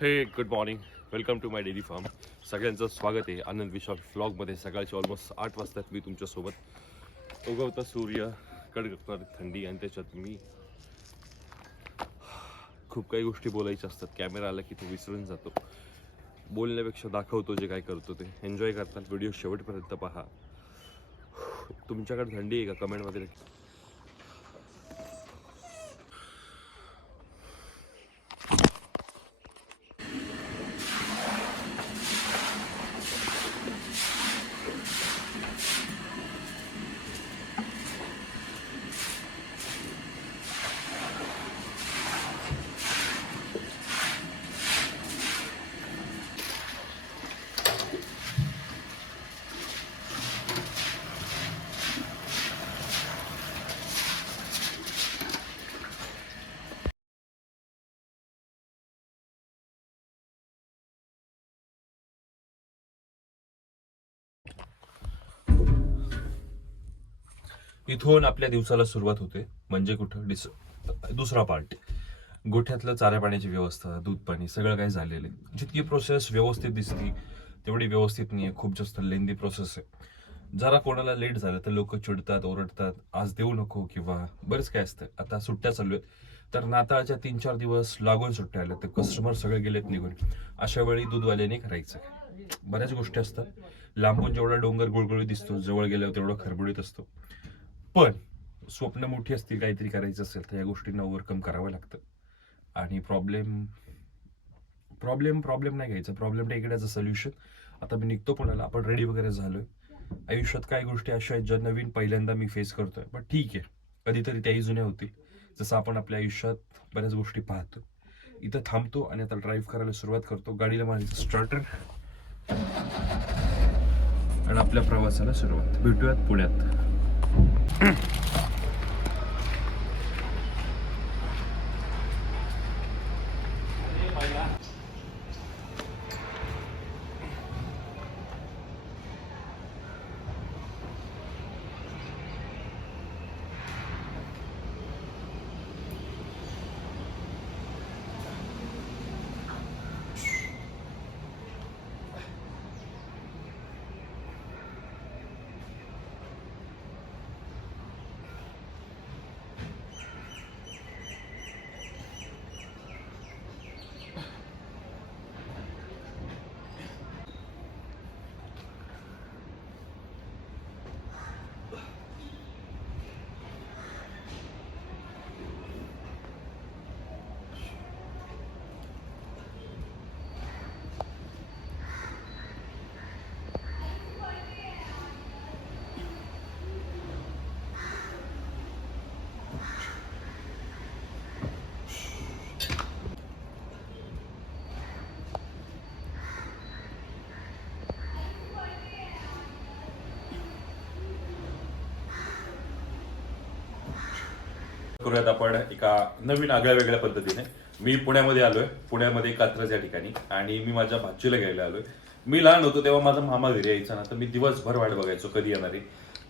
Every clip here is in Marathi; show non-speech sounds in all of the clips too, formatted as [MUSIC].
Hey good morning welcome to my dairy farm सगळ्यांचं स्वागत आहे. आनंद विश्वास व्लॉगमध्ये सकाळचे ऑलमोस्ट आठ वाजतात मी तुमच्यासोबत. उगवता सूर्य कडकणारी थंडी आणि त्याच्यात मी खूप काही गोष्टी बोलायच्या असतात. कॅमेरा आला की तो विसरून जातो. बोलण्यापेक्षा दाखवतो जे काय करतो ते. एन्जॉय करतात. व्हिडिओ शेवटपर्यंत पहा. तुमच्याकडे थंडी आहे का? कमेंटमध्ये इथून आपल्या दिवसाला सुरुवात होते. म्हणजे कुठं? डिस दुसरा पार्ट गोठ्यातलं चाऱ्या पाण्याची व्यवस्था दूध पाणी सगळं काही झालेलं आहे. जितकी प्रोसेस व्यवस्थित दिसती तेवढी व्यवस्थित नाही आहे खूप जास्त लेंदी प्रोसेस आहे. जरा कोणाला लेट झालं तर लोक चिडतात ओरडतात आज देऊ नको किंवा बरंच काय असतं. आता सुट्ट्या चालू आहेत. तर नाताळच्या तीन चार दिवस लागून सुट्ट्या आल्या तर कस्टमर सगळे गेलेत निघून. अशा वेळी दूधवाल्याने करायचं. बऱ्याच गोष्टी असतात. लांबून जेवढा डोंगर गुळगुळीत दिसतो जवळ गेल्यावर तेवढा खरबुडीत असतो. पण स्वप्न मोठी असतील काहीतरी करायचं असेल तर या गोष्टींना ओव्हरकम करावं लागतं. आणि प्रॉब्लेम प्रॉब्लेम प्रॉब्लेम नाही घ्यायचा. प्रॉब्लेम टेक इट सोल्युशन आता मी निघतो पुण्याला. आपण रेडी वगैरे झालोय. आयुष्यात काही गोष्टी अशा आहेत ज्या नवीन पहिल्यांदा मी फेस करतोय. पण ठीक आहे. कधीतरी त्याही जुन्या होतील. जसं आपण आपल्या आयुष्यात बऱ्याच गोष्टी पाहतो. इथं थांबतो आणि आता ड्राईव्ह करायला सुरुवात करतो. गाडीला मारायचं स्टार्टर आणि आपल्या प्रवासाला सुरुवात. भेटूयात पुण्यात. Mm-hmm. करूयात आपण एका नवीन आगळ्या वेगळ्या पद्धतीने. मी पुण्यामध्ये आलोय. पुण्यामध्ये कात्रज या ठिकाणी. आणि मी माझ्या भाचीला घ्यायला आलोय. मी लहान होतो तेव्हा माझा मामा घरी यायचा ना तर मी दिवसभर वाट बघायचो कधी येणारी.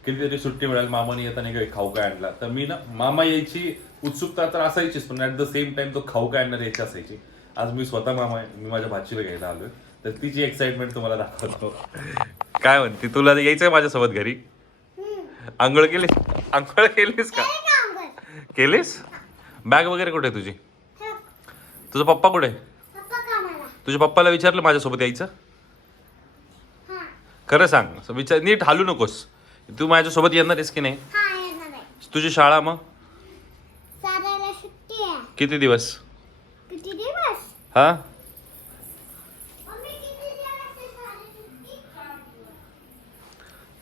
कधीतरी सुट्टी मिळाली मामाने येताना काही खाऊ काय आणला. तर मी ना मामा यायची उत्सुकता तर असायचीच पण ऍट द सेम टाइम तो खाऊ काय आणणार यायची असायची. आज मी स्वतः मामा मी माझ्या भाचीला घ्यायला आलोय. तर तिची एक्साइटमेंट तुम्हाला दाखवतो. काय म्हणते? तुला यायचंय माझ्यासोबत घरी? आंघोळ केलीस आंघोळ केलीस का? केलीस? बॅग वगैरे कुठे आहे तुझी? तुझा पप्पा कुठे आहे? तुझ्या पप्पाला विचारलं माझ्यासोबत यायचं? खरं सांग विचार नीट हालू नकोस. तू माझ्यासोबत येणार आहेस की नाही? तुझी शाळा मग? किती दिवस? हा?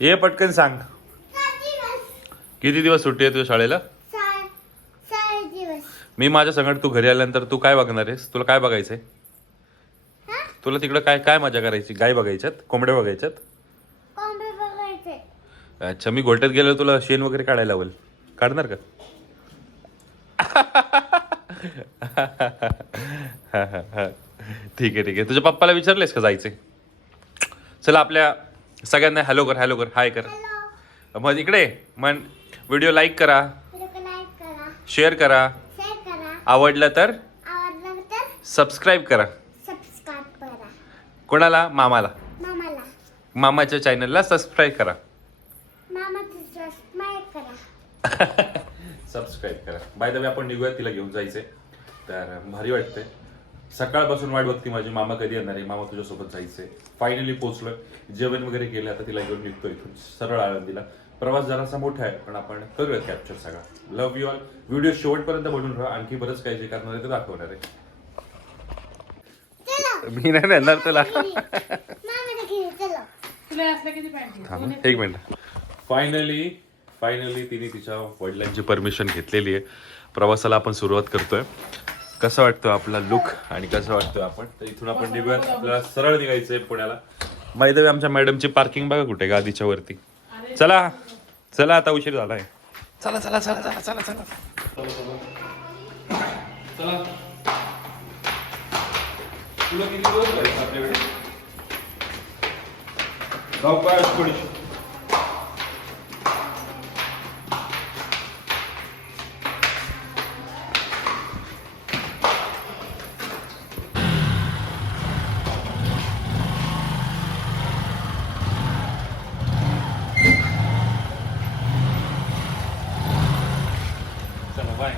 ये पटकन सांग. किती दिवस सुट्टी आहे तुझ्या शाळेला? मी माझ्या संगत तू घरी आल्यानंतर तू काय बघणार आहेस? तुला काय बघायचंय? तुला तिकडं काय काय मजा करायची? गाय बघायच्यात? कोंबड्या बघायच्यात? अच्छा मी गोट्यात गेलो तुला शेण वगैरे काढायला लावल. काढणार का? ठीक आहे ठीक आहे. तुझ्या पप्पाला विचारलेस का जायचे चला आपल्या सगळ्यांना हॅलो कर हॅलो कर हाय कर. मग इकडे मग व्हिडिओ लाईक करा. शेअर करा. आवडलं तर आवडलं तर सबस्क्राईब करा. सबस्क्राईब कोणाला? मामाला. मामाला. मामाच्या चॅनलला सबस्क्राईब करा. मामाचं सबस्क्राईब करा. [LAUGHS] सबस्क्राईब करा. बाय द वे आपण निघूया तिला घेऊन जायचंय. तर भारी वाटतंय. सकाळपासून वाट बघते माझी मामा कधी येणार आहे? मामा तुझ्यासोबत जायचंय. फायनली पोहोचलोय जेवण वगैरे केलं आता तिला घेऊन निघतो इथून. सरळ आळंदीला. प्रवास जरासा मोठा आहे पण आपण करूया कॅप्चर सगळा. लव्ह यू ऑल व्हिडिओ शेवटपर्यंत बनवून राहा. आणखी बरंच काही जे करणार आहे ते दाखवणार आहे. चलो. मी नाही नेणार तुला थांब एक मिनिट. फायनली फायनली तिने तिच्या वडिलांची परमिशन घेतलेली आहे. प्रवासाला आपण सुरुवात करतोय. कसं वाटतं आपला लुक आणि कसं वाटतोय आपण? तर इथून आपण निघूयात आपल्याला सरळ निघायचंय पुण्याला. मैदवे आमच्या मॅडमची पार्किंग बघा कुठे गादीच्या वरती. चला. चला आता उशीर झालाय. चला चला चला चला चला चला. चला तुला किती दिवस आपल्याकडे?